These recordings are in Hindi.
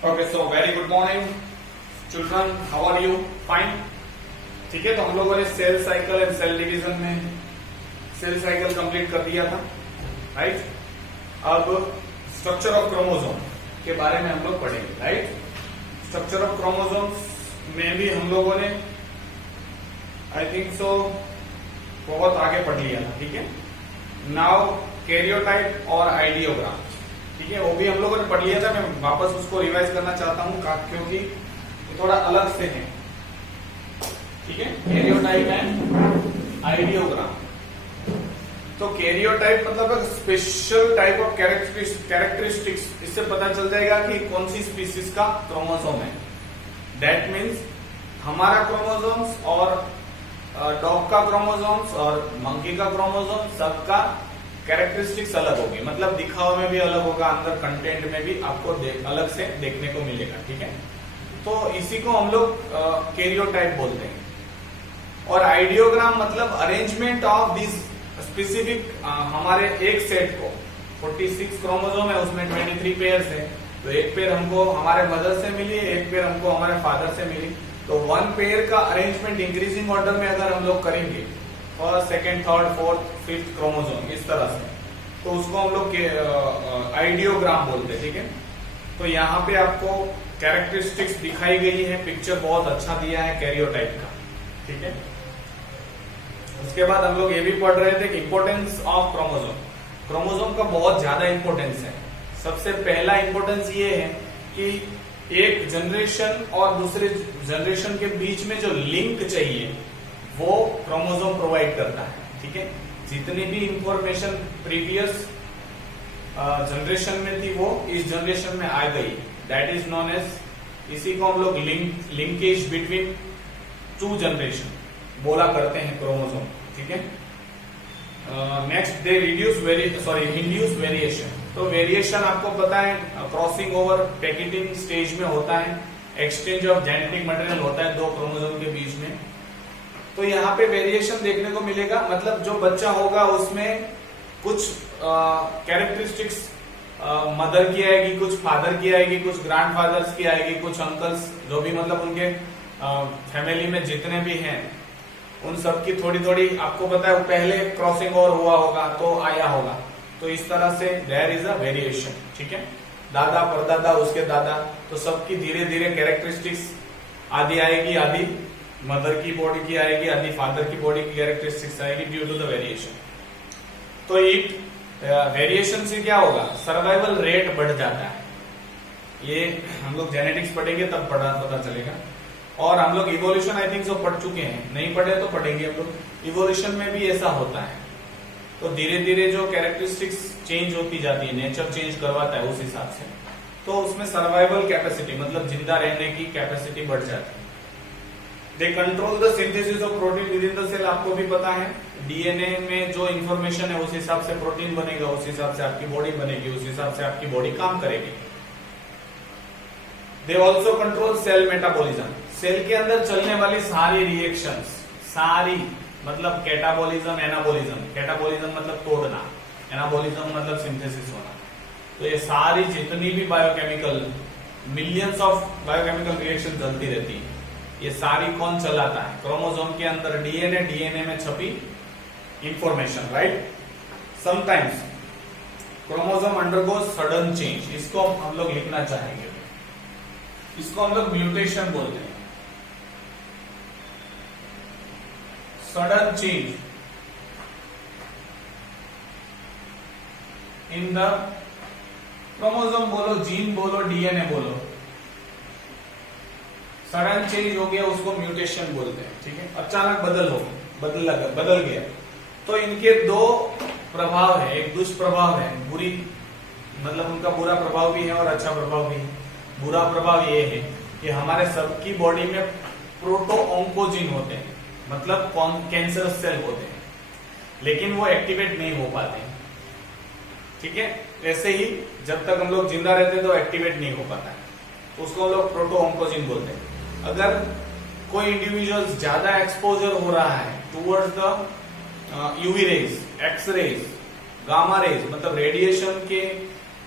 Okay, so very good morning children, how are you? Fine. ठीक है, तो हम लोगों ने cell cycle and cell division में सेल साइकिल कंप्लीट कर दिया था, राइट। अब स्ट्रक्चर ऑफ क्रोमोसोम के बारे में हम लोग पढ़ेंगे, राइट। स्ट्रक्चर ऑफ क्रोमोसोम्स में भी हम लोगों ने आई थिंक सो बहुत आगे पढ़ लिया था, ठीक है। नाउ कैरियोटाइप और आइडियोग्राम, ठीक है, वो भी हम लोगों ने पढ़ लिया था। मैं वापस उसको रिवाइज करना चाहता हूं क्योंकि थोड़ा अलग से है, ठीक है। Karyotype and ideogram. तो कैरियोटाइप मतलब स्पेशल टाइप ऑफ कैरेक्टरिस्टिक्स, इससे पता चल जाएगा कि कौन सी स्पीसीज का क्रोमोसोम है। दैट मीन्स हमारा क्रोमोसोम्स और डॉग का क्रोमोसोम्स और मंकी का क्रोमोसोम सबका कैरेक्टरिस्टिक्स अलग होगी, मतलब दिखाव में भी अलग होगा, अंदर कंटेंट में भी आपको अलग से देखने को मिलेगा, ठीक है। तो इसी को हम लोग कैरियोटाइप बोलते हैं। और आइडियोग्राम मतलब अरेंजमेंट ऑफ दिस स्पेसिफिक, हमारे एक सेट को 46 क्रोमोसोम है, उसमें 23 पेयर्स है। तो एक पेयर हमको हमारे मदर से मिली, एक पेयर हमको हमारे फादर से मिली। तो वन पेयर का अरेंजमेंट इंक्रीजिंग ऑर्डर में अगर हम लोग करेंगे, first, second, third, fourth, fifth chromosome, इस तरह से, तो उसको हम लोग आइडियोग्राम बोलते हैं, ठीक है। तो यहाँ पे आपको कैरेक्टरिस्टिक्स दिखाई गई है, पिक्चर बहुत अच्छा दिया है कैरियोटाइप का, ठीक है। उसके बाद हम लोग ये भी पढ़ रहे थे कि इंपोर्टेंस ऑफ क्रोमोसोम। क्रोमोसोम का बहुत ज्यादा इंपोर्टेंस है। सबसे पहला इंपोर्टेंस ये है कि एक जनरेशन और दूसरे जनरेशन के बीच में जो लिंक चाहिए वो क्रोमोसोम प्रोवाइड करता है, ठीक है। जितनी भी इंफॉर्मेशन प्रीवियस जनरेशन में थी वो इस जनरेशन में आ गई, दैट इज नोन एज, इसी को हम लोग लिंकेज बिटवीन टू जनरेशन बोला करते हैं क्रोमोसोम, ठीक है। नेक्स्ट दे इंड्यूस वेरिएशन। तो वेरिएशन आपको पता है क्रॉसिंग ओवर पैकेटिंग स्टेज में होता है, एक्सचेंज ऑफ जेनेटिक मटेरियल होता है दो क्रोमोसोम के बीच में। तो यहाँ पे वेरिएशन देखने को मिलेगा, मतलब जो बच्चा होगा उसमें कुछ कैरेक्टरिस्टिक्स मदर की आएगी, कुछ फादर की आएगी, कुछ ग्रैंडफादर्स की आएगी, कुछ अंकल्स, जो भी मतलब उनके फैमिली में जितने भी हैं उन सब की थोड़ी थोड़ी, आपको पता है पहले क्रॉसिंग ओवर हुआ होगा तो आया होगा। तो इस तरह से देयर इज अ वेरिएशन, ठीक है। दादा परदादा उसके दादा, तो सबकी धीरे धीरे कैरेक्टरिस्टिक्स आधी आएगी, आधी मदर की बॉडी की आएगी, आधी फादर की बॉडी की कैरेक्टरिस्टिक्स आएगी ड्यू टू द वेरिएशन। तो वेरिएशन से क्या होगा, सर्वाइवल रेट बढ़ जाता है। ये हम लोग जेनेटिक्स पढ़ेंगे तब पता चलेगा। और हम लोग इवोल्यूशन आई थिंक सो पढ़ चुके हैं, नहीं पढ़े तो पढ़ेंगे हम लोग। इवोल्यूशन में भी ऐसा होता है। तो धीरे धीरे जो कैरेक्टरिस्टिक्स चेंज होती जाती है, नेचर चेंज करवाता है उस हिसाब से, तो उसमें सर्वाइवल कैपेसिटी मतलब जिंदा रहने की कैपेसिटी बढ़ जाती है। They control the synthesis of protein within the cell. आपको भी पता है डीएनए में जो इन्फॉर्मेशन है उस हिसाब से प्रोटीन बनेगा, उस हिसाब से आपकी बॉडी बनेगी, उस हिसाब से आपकी बॉडी काम करेगी। They also control cell metabolism. Cell के अंदर चलने वाली सारी रिएक्शंस, सारी मतलब कैटाबॉलिज्म, एनाबॉलिज्म। कैटाबॉलिज्म मतलब तोड़ना, एनाबॉलिज्म मतलब सिंथेसिस होना। तो ये सारी जितनी भी biochemical, millions of biochemical reaction चलती रहती है, ये सारी कौन चलाता है? क्रोमोसोम के अंदर डीएनए, डीएनए में छपी information, right. Sometimes chromosome undergoes sudden change, इसको हम लोग लिखना चाहेंगे, इसको हम लोग म्यूटेशन बोलते हैं। Sudden change in the chromosome बोलो, जीन बोलो, डीएनए बोलो, सडन चेंज हो गया उसको म्यूटेशन बोलते हैं, ठीक है। अचानक बदल गया। तो इनके दो प्रभाव है, एक दुष्प्रभाव है, बुरी मतलब उनका बुरा प्रभाव भी है और अच्छा प्रभाव भी है। बुरा प्रभाव ये है कि हमारे सबकी बॉडी में प्रोटो-ऑन्कोजीन होते हैं, मतलब कैंसरस सेल होते हैं, लेकिन वो एक्टिवेट नहीं हो पाते, ठीक है। ऐसे ही जब तक हम लोग जिंदा रहते तो एक्टिवेट नहीं हो पाता है, उसको हम लोग प्रोटो-ऑन्कोजीन बोलते हैं। अगर कोई इंडिविजुअल ज्यादा एक्सपोजर हो रहा है towards the UV rays, X rays, gamma rays, मतलब रेडिएशन के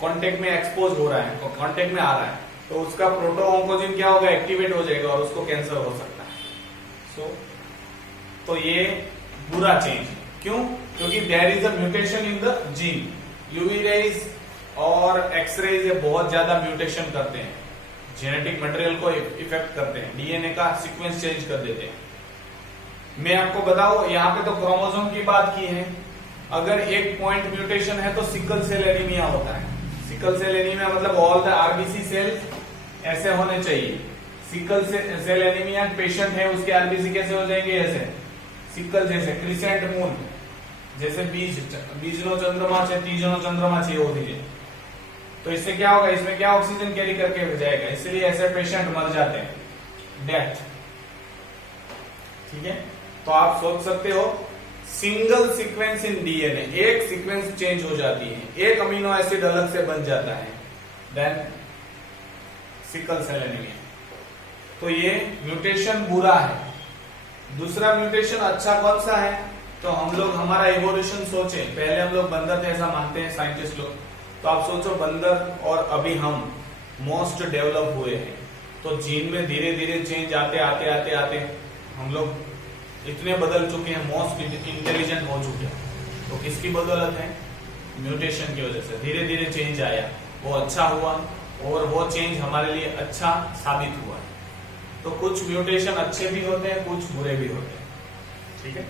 कांटेक्ट में एक्सपोज हो रहा है, कांटेक्ट में आ रहा है, तो उसका प्रोटो ऑन्कोजिन क्या होगा, एक्टिवेट हो जाएगा और उसको कैंसर हो सकता है। तो ये बुरा चेंज, क्यों? क्योंकि there is a mutation in the gene. UV rays और एक्सरेज ये बहुत ज्यादा म्यूटेशन करते हैं, जेनेटिक मटेरियल को इफेक्ट करते हैं, डीएनए का सीक्वेंस चेंज कर देते हैं। मैं आपको बताऊं, यहाँ पे तो क्रोमोसोम की बात की है, अगर एक पॉइंट म्यूटेशन है तो सिकल सेल एनीमिया होता है। सिकल सेल एनीमिया मतलब ऑल द आरबीसी सेल ऐसे होने चाहिए। सिकल सेल एनीमिया पेशेंट है, उसके आरबीसी कैसे हो जाएंगे, ऐसे सिकल जैसे क्रिसेंट मून, जैसे बीजनो चंद्रमा से तीजनो चंद्रमा से होती है। तो इससे क्या होगा, इसमें क्या ऑक्सीजन कैरी करके जाएगा, इसलिए ऐसे पेशेंट मर जाते हैं, डेथ। ठीक है, तो आप सोच सकते हो सिंगल सीक्वेंस इन डीएनए, एक सीक्वेंस चेंज हो जाती है, एक अमीनो एसिड अलग से बन जाता है, देन सिकल सेल एनीमिया। तो ये म्यूटेशन बुरा है। दूसरा म्यूटेशन अच्छा कौन सा है, तो हम लोग हमारा इवोल्यूशन सोचे, पहले हम लोग बंदर थे ऐसा मानते हैं साइंटिस्ट लोग, तो आप सोचो बंदर और अभी हम मोस्ट डेवलप हुए हैं, तो जीन में धीरे धीरे चेंज आते आते आते आते हम लोग इतने बदल चुके हैं, मोस्ट इंटेलिजेंट हो चुके हैं। तो किसकी बदौलत है, म्यूटेशन की वजह से धीरे धीरे चेंज आया, वो अच्छा हुआ और वो चेंज हमारे लिए अच्छा साबित हुआ। तो कुछ म्यूटेशन अच्छे भी होते हैं, कुछ बुरे भी होते हैं। ठीक है,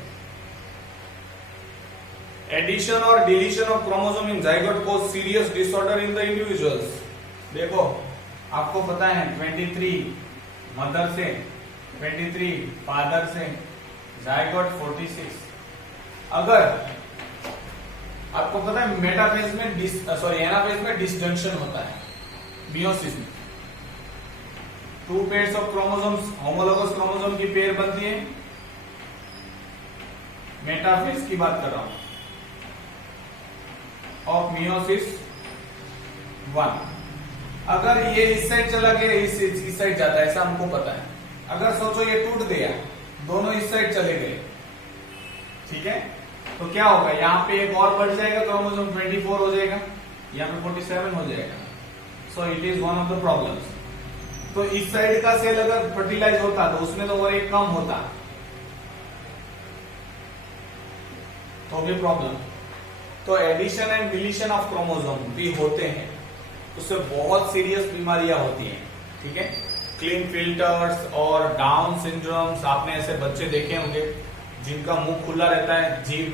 एडिशन और deletion of chromosome in zygote cause serious disorder in the individuals. देखो आपको पता है 23 मदर से, 23 फादर से, जाइगोट 46। अगर आपको पता है मेटाफेज में एनाफेज में डिसजंक्शन होता है, मियोसिस में 2 pairs of chromosomes, homologous chromosome की पेयर बनती है, मेटाफेज की बात कर रहा हूं, ऑफ मियोसिस 1। अगर ये इस साइड चला गया, इस साइड जाता है, ऐसा हमको पता है। अगर सोचो ये टूट गया, दोनों इस साइड चले गए, ठीक है, तो क्या होगा, यहाँ पे एक और बढ़ जाएगा, क्रोमोसोम 24 हो जाएगा, यहाँ पे 47 हो जाएगा। So it is one of the problems. तो इस साइड का सेल अगर फर्टिलाइज होता तो उसमें तो और एक कम होता, तो भी प्रॉब्लम। तो addition and deletion of chromosome भी होते हैं, उससे बहुत सीरियस बीमारियां होती हैं। ठीक है, क्लीन फिल्टर्स और डाउन सिंड्रोम्स, आपने ऐसे बच्चे देखे होंगे जिनका मुंह खुला रहता है, जीभ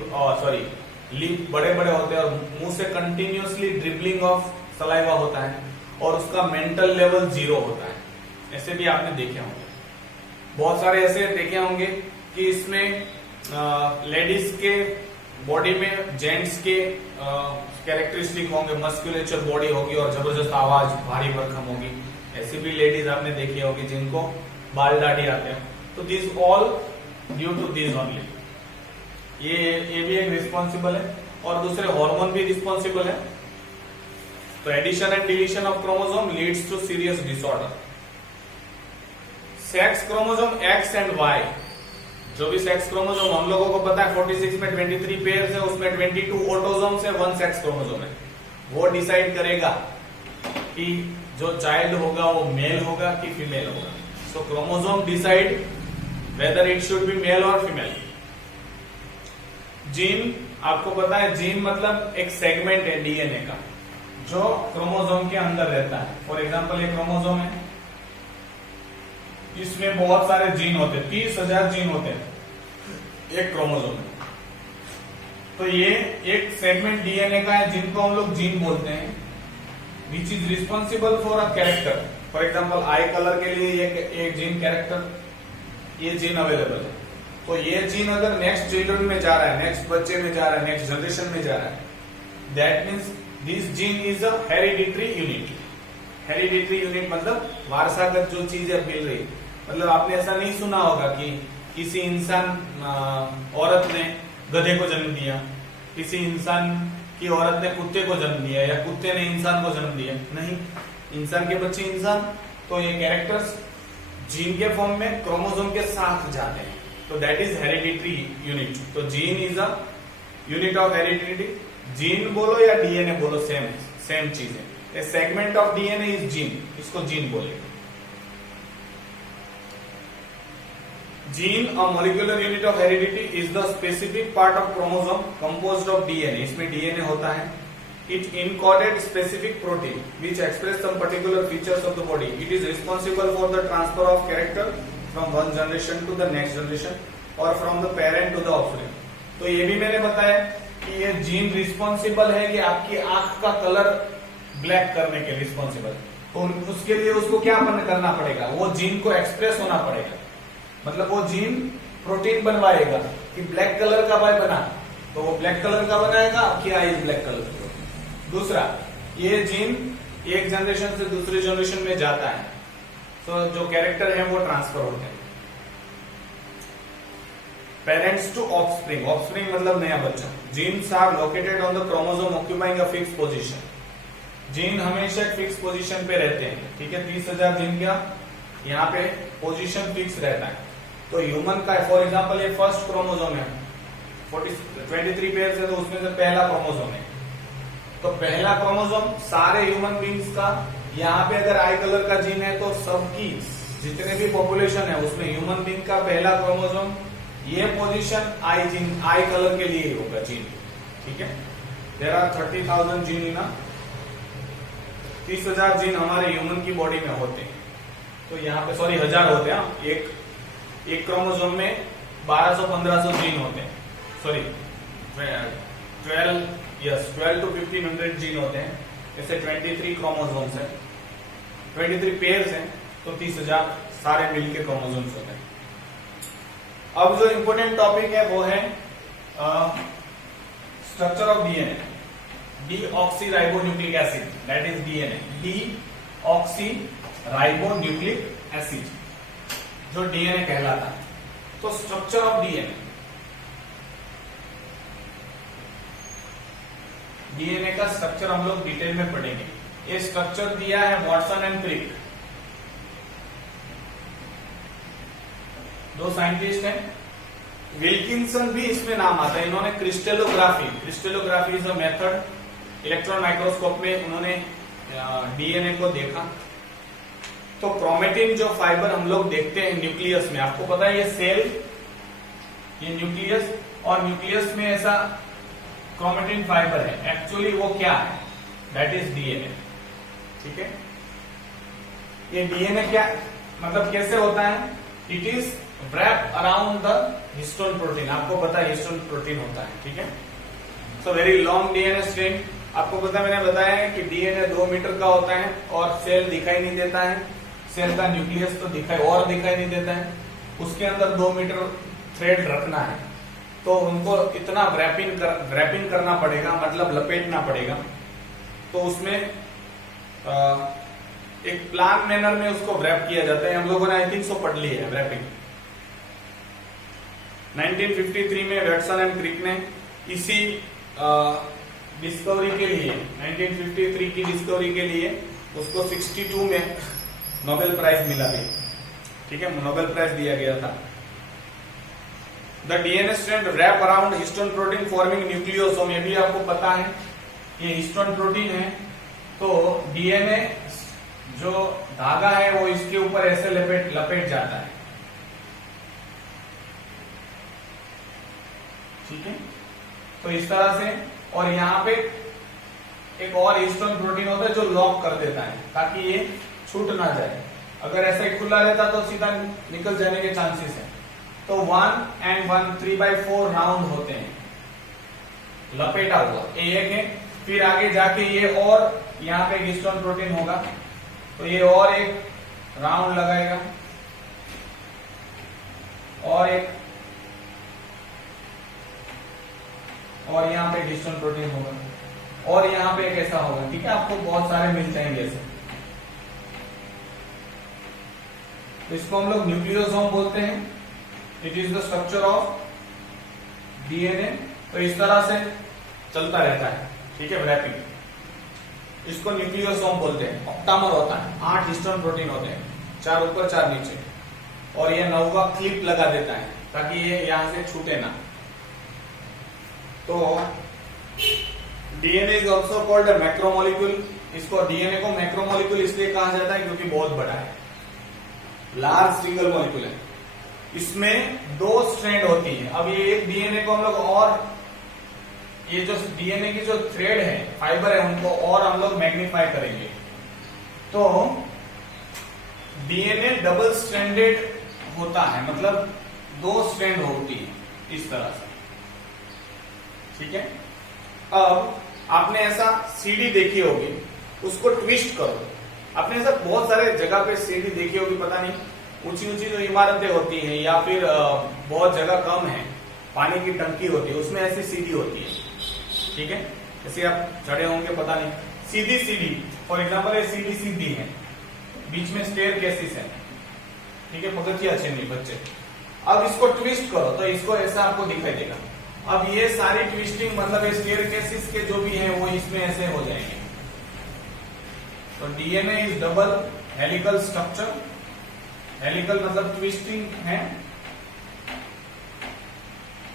लिप बड़े बड़े होते हैं और मुंह से कंटिन्यूअसली ड्रिबलिंग ऑफ सलाइवा होता है और उसका मेंटल लेवल 0 होता है। ऐसे भी आपने देखे होंगे, बहुत सारे ऐसे देखे होंगे कि इसमें लेडीज के बॉडी में जेंट्स के कैरेक्टरिस्टिक होंगे, मस्कुलेचर बॉडी होगी और जबरदस्त आवाज, भारी भरकम होगी। ऐसी भी लेडीज आपने देखी होगी जिनको बाल दाढ़ी आते हैं। तो this all due to this only. ये भी एक रिस्पॉन्सिबल है और दूसरे हार्मोन भी रिस्पॉन्सिबल है। तो addition and deletion of chromosome leads to serious disorder. Sex chromosome X and Y, जो भी सेक्स क्रोमोसोम हम लोगों को पता है 46 में 23 पेयर है, उसमें 22 ऑटोसोम्स है, 1 सेक्स क्रोमोसोम है। वो डिसाइड करेगा कि जो चाइल्ड होगा वो मेल होगा कि फीमेल होगा। So chromosome decide whether it should be male और फीमेल। जीन, आपको पता है जीन मतलब एक सेगमेंट है डीएनए का जो क्रोमोसोम के अंदर रहता है। फॉर एग्जांपल एक क्रोमोसोम है, इसमें बहुत सारे जीन होते हैं, 30,000 जीन होते हैं एक क्रोमोसोम में। तो ये एक सेगमेंट डीएनए का है जिनको हम लोग जीन बोलते हैं, which is responsible for a character. For example I colour के लिए एक जीन कैरेक्टर, ये जीन अवेलेबल है। तो ये जीन अगर नेक्स्ट चिल्ड्रन में जा रहा है, नेक्स्ट बच्चे में जा रहा है, नेक्स्ट जनरेशन में जा रहा है, that means this gene is a hereditary unit. Hereditary unit मतलब वारसागत जो चीजें मिल रही। मतलब आपने ऐसा नहीं सुना होगा कि किसी इंसान औरत ने गधे को जन्म दिया, किसी इंसान की औरत ने कुत्ते को जन्म दिया या कुत्ते ने इंसान को जन्म दिया। नहीं, इंसान के बच्चे इंसान। तो ये कैरेक्टर्स जीन के फॉर्म में क्रोमोसोम के साथ जाते हैं, तो दैट इज हेरिडिटरी यूनिट। तो gene is a unit of heredity. Gene बोलो या डीएनए बोलो, सेम चीज है। A segment of DNA is gene, इसको जीन बोलेंगे। Gene a molecular unit of heredity is the specific part of chromosome composed of DNA, इसमें डीएनए होता है। It encoded specific protein which express some particular features of the body. It is responsible for the transfer of character from one generation to the next generation और from the parent to the offspring. तो ये भी मैंने बताया कि ये जीन रिस्पॉन्सिबल है कि आपकी आंख का कलर ब्लैक करने के रिस्पॉन्सिबल, तो उसके लिए उसको क्या करना पड़ेगा, वो जीन को एक्सप्रेस होना पड़ेगा, मतलब वो जीन प्रोटीन बनवाएगा कि ब्लैक कलर का बना, तो वो ब्लैक कलर का बनाएगा, आपकी आई ब्लैक कलर की। दूसरा, ये जीन एक जनरेशन से दूसरी जनरेशन में जाता है, तो जो कैरेक्टर है वो ट्रांसफर होते हैं। पेरेंट्स टू ऑफस्प्रिंग, ऑफस्प्रिंग मतलब नया बच्चा। Genes are located on the chromosome occupying a fix position. Gene हमेशा फिक्स पोजीशन पे रहते हैं, ठीक है। 30,000 जीन का यहाँ पे पोजीशन फिक्स रहता है। तो ह्यूमन का फॉर एग्जांपल ये फर्स्ट क्रोमोसोम है, 23 पेयर्स है, तो उसमें से पहला क्रोमोसोम है। तो पहला क्रोमोसोम सारे ह्यूमन बींग्स का, यहाँ पे अगर आई कलर का जीन है तो सबकी जितने भी पॉपुलेशन है उसमें ह्यूमन बींग का पहला क्रोमोसोम ये position eye gene, eye colour के लिए होगा जीन, ठीक है। There are 30,000 gene in 30,000 gene हमारे ह्यूमन की बॉडी में होते हैं। तो यहाँ पे 1000 होते हैं, एक क्रोमोसोम में 1200-1500 जीन होते हैं, सॉरी 12 to 1500 जीन होते हैं। जैसे 23 क्रोमोसोम्स हैं, 23 पेयर्स हैं, तो 30,000 सारे मिलके क्रोमोसोम्स होते हैं। अब जो इंपोर्टेंट टॉपिक है वो है structure of DNA, deoxyribonucleic acid, that is DNA, deoxyribonucleic acid जो डीएनए कहलाता है। तो स्ट्रक्चर ऑफ डीएनए, डीएनए का स्ट्रक्चर हम लोग डिटेल में पढ़ेंगे। ये स्ट्रक्चर दिया है वॉटसन एंड क्रिक, दो साइंटिस्ट हैं। विल्किंसन भी इसमें नाम आता है, इन्होंने crystallography is a method, electron microscope में उन्होंने डीएनए को देखा। तो क्रोमेटिन जो फाइबर हम लोग देखते हैं न्यूक्लियस में, आपको पता है ये सेल, ये न्यूक्लियस, और न्यूक्लियस में ऐसा क्रोमेटिन फाइबर है, एक्चुअली वो क्या है, दैट इज डीएनए, ठीक है। ये डीएनए क्या मतलब कैसे होता है, it is wrapped around the histone protein, आपको पता है हिस्टोन प्रोटीन होता है, ठीक है। So very long DNA string, आपको पता, मैंने बताया है कि डीएनए 2 मीटर का होता है और सेल दिखाई नहीं देता है, सेल का न्यूक्लियस तो दिखाई नहीं देता है, उसके अंदर 2 मीटर थ्रेड रखना है, तो उनको इतना रैपिंग करना पड़ेगा, मतलब लपेटना पड़ेगा। तो उसमें एक प्लान मैनर में उसको रैप किया जाता है। हम लोगों ने आई थिंक सो पढ़ ली है रैपिंग। 1953 में वॉटसन एंड क्रिक ने इसी डिस्कवरी के लिए, 1953 की डिस्कवरी के लिए उसको 62 में नोबेल प्राइज मिला भी, ठीक है, नोबेल प्राइज दिया गया था। The DNA strand wrap around histone protein forming nucleosome, ये भी आपको पता है, ये हिस्टोन प्रोटीन है। तो डीएनए जो धागा है वो इसके ऊपर ऐसे लपेट जाता है, ठीक है। तो इस तरह से, और यहाँ पे एक और हिस्टोन प्रोटीन होता है जो लॉक कर देता है ताकि ये छूट ना जाए। अगर ऐसा ही खुला रहता तो सीधा निकल जाने के चांसेस है। तो 1 and 1 3/4 राउंड होते हैं लपेटा हुआ, एक है, फिर आगे जाके ये और यहाँ पे हिस्टोन प्रोटीन होगा, तो ये और एक राउंड लगाएगा, और एक, और यहाँ पे हिस्टोन प्रोटीन होगा, और यहाँ पे एक ऐसा होगा, ठीक है। आपको बहुत सारे मिल जाएंगे ऐसे। तो इसको हम लोग न्यूक्लियोसोम बोलते हैं। It is the structure of DNA. तो इस तरह से चलता रहता है, ठीक है, रैपिंग। इसको न्यूक्लियोसोम बोलते हैं। ऑक्टामर होता है, 8 हिस्टोन प्रोटीन होते हैं, 4 ऊपर 4 नीचे, और ये 9वां क्लिप लगा देता है ताकि ये यहां से छूटे ना। तो DNA is also called a macromolecule इसको डीएनए को मैक्रोमोलिक्यूल इसलिए कहा जाता है क्योंकि बहुत बड़ा है, लार्ज सिंगल मॉलिक्यूल है। इसमें 2 स्ट्रैंड होती है। अब ये एक डीएनए को हम लोग और ये जो डीएनए की जो थ्रेड है, फाइबर है, उनको और हम लोग मैग्नीफाई करेंगे तो डीएनए डबल स्ट्रैंडेड होता है, मतलब 2 स्ट्रैंड होती है इस तरह से, ठीक है। अब आपने ऐसा सीढ़ी देखी होगी, उसको ट्विस्ट करो। आपने ऐसा बहुत सारे जगह पे सीढ़ी देखी होगी, पता नहीं, ऊंची ऊंची जो इमारतें होती हैं या फिर बहुत जगह कम है, पानी की टंकी होती है, उसमें ऐसी सीढ़ी होती है, ठीक है। जैसे आप चढ़े होंगे, पता नहीं, सीधी सीढ़ी, फॉर एग्जाम्पल ये सीढ़ी सीधी है, बीच में स्टेयर केसेस है, ठीक है, पगथिया अच्छे नहीं बच्चे। अब इसको ट्विस्ट करो तो इसको ऐसा आपको दिखाई देगा। अब ये सारी ट्विस्टिंग मतलब ये स्टेयर केसेस के जो भी है वो इसमें ऐसे हो जाएंगे। तो DNA is double helical structure, helical मतलब ट्विस्टिंग है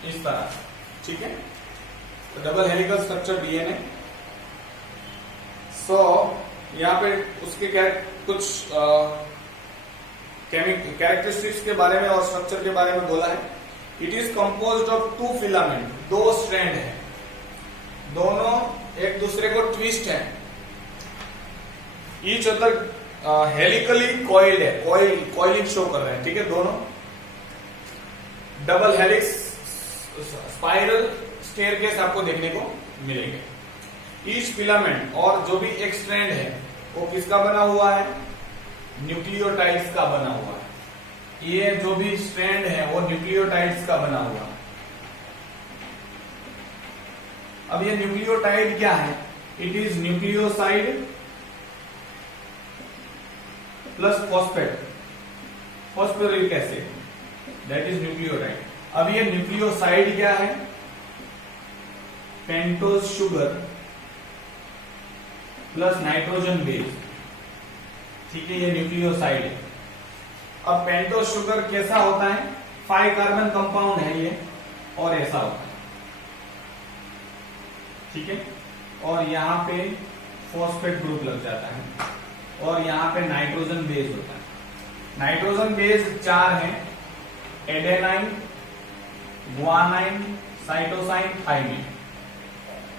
इस तरह, ठीक है। तो डबल हेलिकल स्ट्रक्चर डीएनए। सो यहाँ पे उसके क्या कुछ कैरेक्टरिस्टिक्स के बारे में और स्ट्रक्चर के बारे में बोला है। It is composed of 2 filament, 2 strand है, दोनों एक दूसरे को ट्विस्ट है, ईच अदर हेलिकली कॉइल्ड है, कॉइलिंग शो कर रहे हैं, ठीक है, दोनों डबल हेलिक्स स्पाइरल स्टेयरकेस आपको देखने को मिलेंगे। ईच फिलामेंट और जो भी एक स्ट्रैंड है वो किसका बना हुआ है, न्यूक्लियोटाइड्स का बना हुआ है। ये जो भी स्ट्रैंड है वो न्यूक्लियोटाइड्स का बना हुआ है। अब ये न्यूक्लियोटाइड क्या है, it is nucleoside plus phosphate, phosphoric acid, that is nucleotide. अब ये न्यूक्लियोसाइड क्या है, pentose sugar plus nitrogen base, ठीक है, ये न्यूक्लियोसाइड है। अब पेंटोज शुगर कैसा होता है, 5 कार्बन कंपाउंड है ये, और ऐसा होता है, ठीक है। और यहाँ पे फॉस्फेट ग्रुप लग जाता है और यहाँ पे नाइट्रोजन बेस होता है। नाइट्रोजन बेस 4 है, adenine, guanine, cytosine, thymine,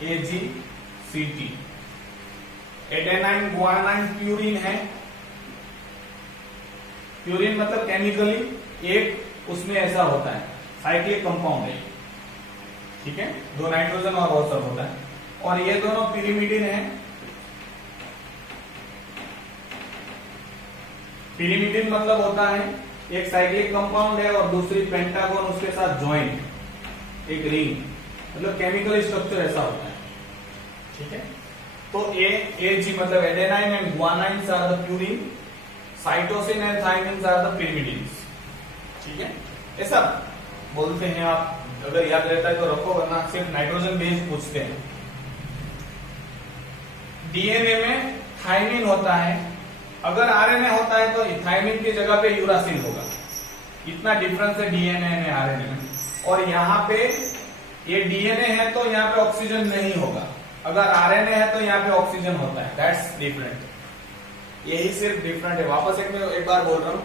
AGCT। Adenine, guanine, purine है, प्यूरिन मतलब केमिकली एक उसमें ऐसा होता है, साइक्लिक कंपाउंड है, ठीक है, 2 नाइट्रोजन और वो सब होता है। और ये दोनों पिरिमिडिन है, पिरिमिडिन मतलब होता है एक साइक्लिक कंपाउंड है और दूसरी पेंटागन उसके साथ ज्वाइंट, एक रिंग, मतलब केमिकल स्ट्रक्चर ऐसा होता है, ठीक है। तो AG मतलब adenine and guanine are the purine, cytosine and thymine are the pyrimidines, ठीक है, ऐसा बोलते हैं। आप अगर याद रहता है तो रखो, वरना सिर्फ नाइट्रोजन बेस पूछते हैं। डीएनए में थाइमिन होता है, अगर आरएनए होता है तो थाइमिन की जगह पे यूरासिल होगा। इतना डिफरेंस है डीएनए में आरएनए में। और यहाँ पे ये डीएनए है तो यहाँ पे ऑक्सीजन नहीं होगा, अगर आरएनए है तो यहाँ पे ऑक्सीजन होता है, दैट्स डिफरेंट, यही सिर्फ डिफरेंट है। वापस एक बार बोल रहा हूँ,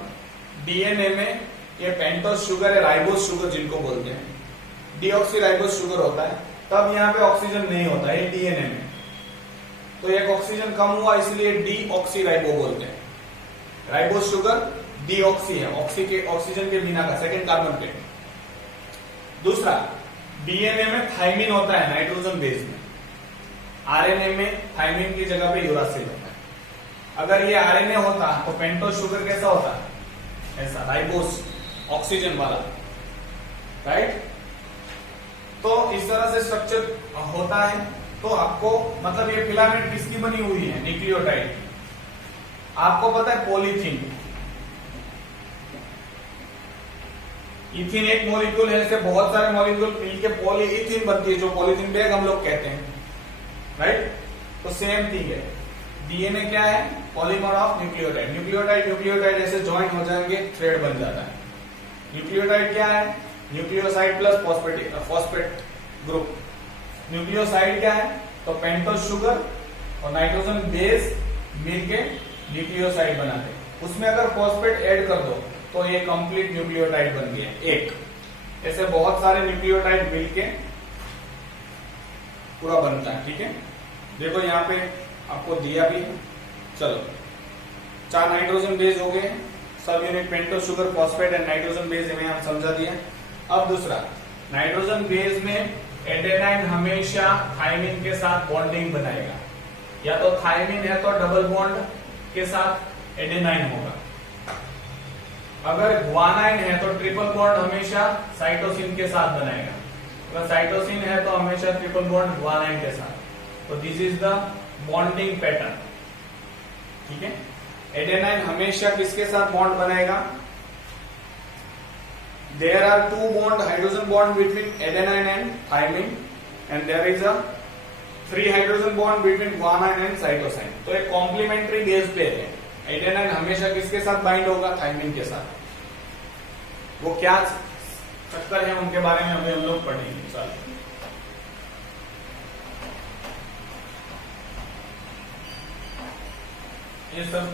डीएनए में ये पेंटोज शुगर है, राइबोज शुगर जिनको बोलते हैं, डीऑक्सी राइबोज शुगर होता है, तब यहाँ पे ऑक्सीजन नहीं होता है डीएनए में, तो एक ऑक्सीजन कम हुआ इसलिए डीऑक्सी राइबो बोलते हैं। राइबोज शुगर डीऑक्सी है, ऑक्सीजन के बिना का, सेकंड कार्बन पे। दूसरा, डीएनए में थाइमिन होता है नाइट्रोजन बेस में, आरएनए में थाइमिन की जगह पे यूरासिल होता है। अगर ये आरएनए होता तो पेंटोज शुगर कैसा होता, ऐसा राइबोस ऑक्सीजन वाला, राइट। तो इस तरह से स्ट्रक्चर होता है। तो आपको मतलब ये फिलामेंट किसकी बनी हुई है, न्यूक्लियोटाइड। आपको पता है पॉलीथीन, इथिन एक मॉलिक्यूल है, ऐसे बहुत सारे मॉलिक्यूल मिलकर पॉलीइथिन बनती है, जो पॉलीथीन बैग हम लोग कहते हैं, राइट। तो सेम थिंग है, डीएनए क्या है, पॉलीमर ऑफ न्यूक्लियोटाइड। न्यूक्लियोटाइड ऐसे ज्वाइन हो जाएंगे, थ्रेड बन जाता है। न्यूक्लियोटाइड क्या है, nucleoside plus phosphate group. Nucleoside क्या है, तो पेंटोज शुगर और नाइट्रोजन बेस मिलके न्यूक्लियोसाइड बनाते हैं। उसमें अगर फॉस्फेट ऐड कर दो तो ये कंप्लीट न्यूक्लियोटाइड बन गया एक। ऐसे बहुत सारे न्यूक्लियोटाइड मिलके पूरा बनता है। ठीक है, देखो यहाँ पे आपको दिया भी है। चलो 4 नाइट्रोजन बेस हो गए, सब unit pentose sugar phosphate and nitrogen base में हम समझा दिया। अब दूसरा, नाइट्रोजन बेस में एडेनाइन हमेशा थायमिन के साथ बॉन्डिंग बनाएगा, या तो थायमिन है तो डबल बॉन्ड के साथ एडेनाइन होगा, अगर ग्वानाइन है तो ट्रिपल बॉन्ड हमेशा साइटोसिन के साथ बनाएगा, अगर साइटोसिन है तो हमेशा ट्रिपल बॉन्ड ग्वानाइन के साथ। तो this is the bonding pattern. ठीक है, एडेनाइन हमेशा किसके साथ बॉन्ड बनाएगा? There are 2 bond hydrogen bond between adenine and thymine and there is a 3 hydrogen bond between guanine and cytosine। तो एक कॉम्प्लीमेंट्री बेस पे है। एडेनाइन हमेशा किसके साथ बाइंड होगा? थायमिन के साथ। वो क्या चक्कर है उनके बारे में अभी हम लोग पढ़ेंगे। चलो ये सब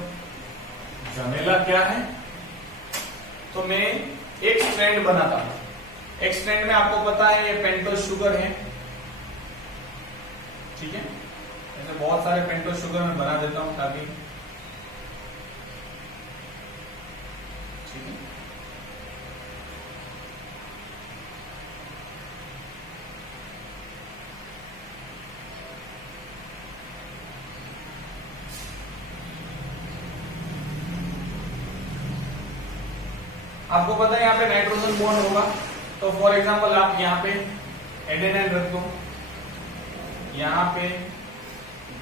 झमेला क्या है? तो मैं एक स्ट्रैंड बनाता हूं। एक स्ट्रैंड में आपको पता है ये पेंटोस शुगर है। ठीक है, ऐसे बहुत सारे पेंटोस शुगर मैं बना देता हूं ताकि ठीक है। आपको पता है यहाँ पे नाइट्रोजन बॉन्ड होगा, तो फॉर एग्जांपल आप यहाँ पे एडेनाइन रख दो, यहाँ पे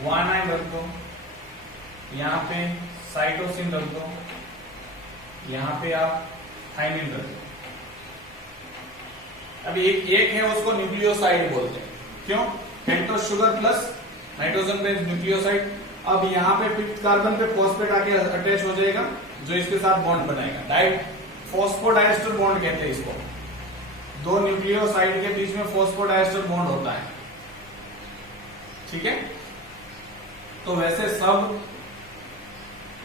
ग्वानाइन रख दो, यहाँ पे साइटोसिन रख दो, यहाँ पे आप थायमिन रख दो। अभी एक है उसको न्यूक्लियोसाइड बोलते हैं। क्यों? Pentose sugar plus nitrogen base nucleoside. अब यहाँ पे 5th कार्बन पे फॉस्फेट आके अटैच हो जाएगा जो इसके साथ बॉन्ड बनाएगा। डाइट फॉस्फोडाइस्टर बॉन्ड कहते हैं इसको। 2 न्यूक्लियोसाइड के बीच में फॉस्फोडाइस्टर बॉन्ड होता है। ठीक है, तो वैसे सब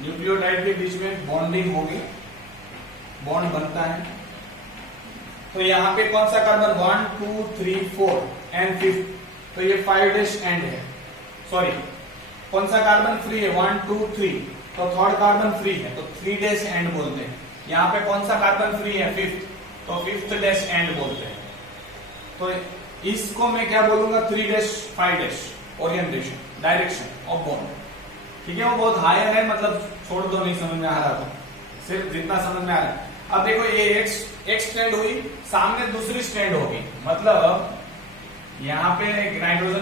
न्यूक्लियोटाइड के बीच में बॉन्डिंग होगी, बॉन्ड बनता है। तो यहाँ पे कौन सा कार्बन? 1 2 3 4 एंड 5th, तो ये 5' एंड है। सॉरी, कौन सा कार्बन फ्री है? 1 2 3, तो 3rd कार्बन फ्री है, तो 3' एंड बोलते हैं। यहाँ पे कौन सा कार्बन फ्री है? 5th, तो 5th' एंड बोलते हैं। तो इसको मैं क्या बोलूंगा? 3' 5' ओरिएंटेशन, डायरेक्शन ऑफ बॉन्ड। ठीक है, वो बहुत हायर है, मतलब छोड़ दो, नहीं समझ में आ रहा था, सिर्फ जितना समझ में आ रहा है। अब देखो ये एक स्ट्रैंड हुई, सामने दूसरी स्ट्रैंड होगी, मतलब यहाँ पे नाइट्रोजन